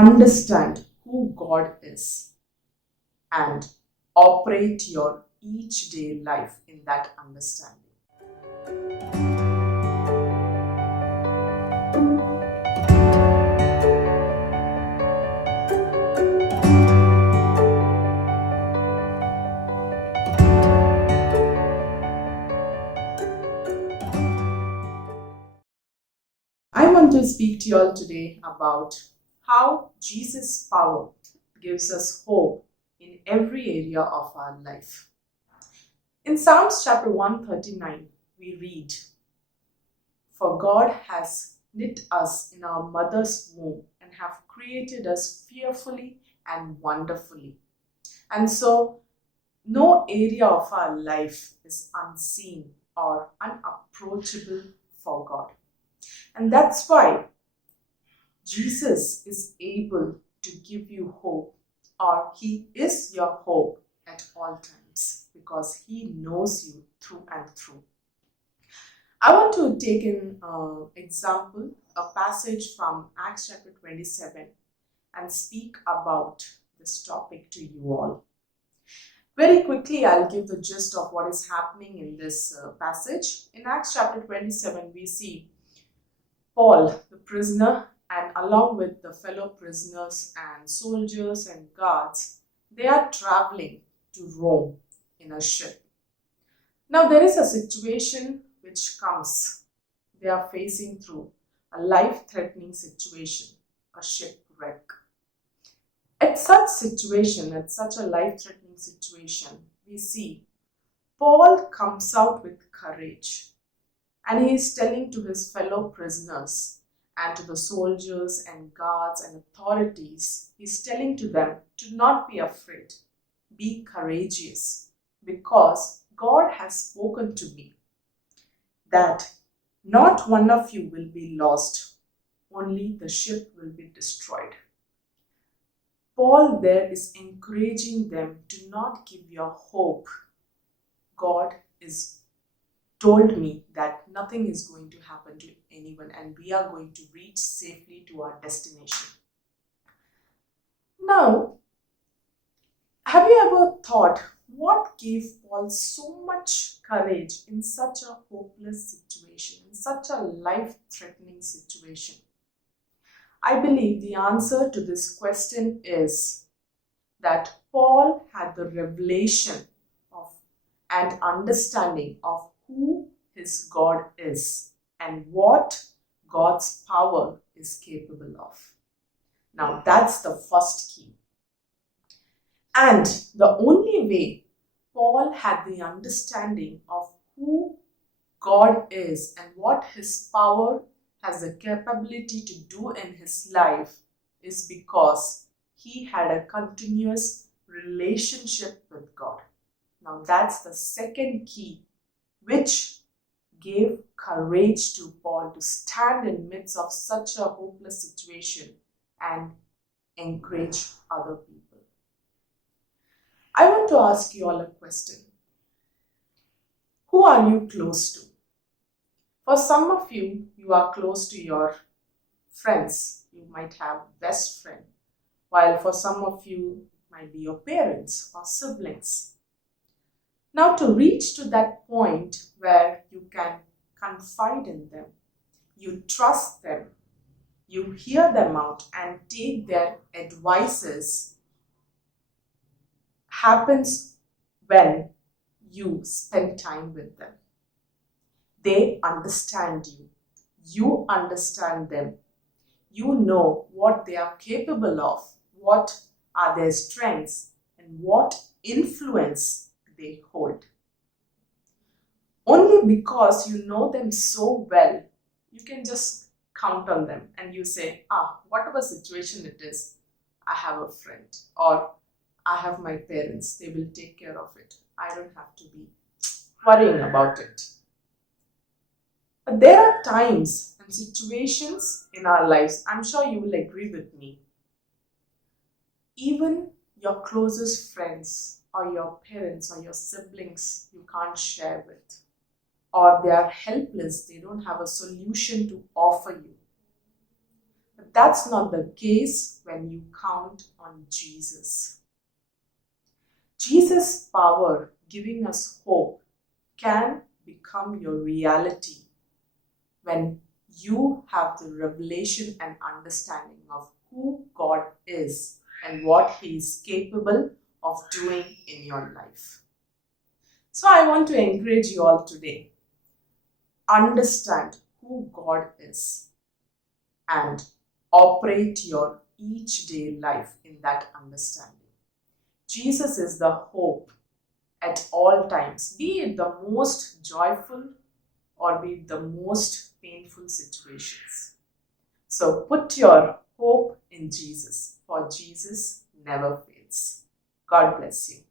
understand who God is and operate your each day life in that understanding. I want to speak to you all today about how Jesus' power gives us hope in every area of our life. In Psalms chapter 139, we read, "For God has knit us in our mother's womb and have created us fearfully and wonderfully." And so, no area of our life is unseen or unapproachable for God. And that's why Jesus is able to give you hope, or He is your hope at all times, because He knows you through and through. I want to take an example, a passage from Acts chapter 27, and speak about this topic to you all. Very quickly, I'll give the gist of what is happening in this passage. In Acts chapter 27, we see Paul, the prisoner, and along with the fellow prisoners and soldiers and guards, they are traveling to Rome in a ship. Now there is a situation which comes. They are facing through a life-threatening situation, a shipwreck. At such a life-threatening situation, we see Paul comes out with courage, and he is telling to his fellow prisoners and to the soldiers and guards and authorities, he's telling to them to not be afraid, be courageous, because God has spoken to me that not one of you will be lost, only the ship will be destroyed. Paul there is encouraging them to not give your hope. God is told me that nothing is going to happen to anyone and we are going to reach safely to our destination. Now, have you ever thought what gave Paul so much courage in such a hopeless situation, in such a life-threatening situation? I believe the answer to this question is that Paul had the revelation of and understanding of who his God is and what God's power is capable of. Now that's the first key. And the only way Paul had the understanding of who God is and what his power has the capability to do in his life is because he had a continuous relationship with God. Now that's the second key which gave courage to Paul to stand in midst of such a hopeless situation and encourage other people. I want to ask you all a question. Who are you close to? For some of you, you are close to your friends. You might have a best friend, while for some of you, it might be your parents or siblings. Now, to reach to that point where you can confide in them, you trust them, you hear them out and take their advices, happens when you spend time with them. They understand you. You understand them. You know what they are capable of, what are their strengths, and what influence they hold. Only because you know them so well, you can just count on them and you say, whatever situation it is, I have a friend or I have my parents, they will take care of it. I don't have to be worrying about it. But there are times and situations in our lives, I'm sure you will agree with me, even your closest friends or your parents or your siblings you can't share with, or they are helpless, they don't have a solution to offer you. But that's not the case when you count on Jesus. Jesus' power giving us hope can become your reality when you have the revelation and understanding of who God is and what He is capable of doing in your life. So I want to encourage you all today. Understand who God is and operate your each day life in that understanding. Jesus is the hope at all times, be it the most joyful or be it the most painful situations. So put your hope in Jesus, for Jesus never fails. God bless you.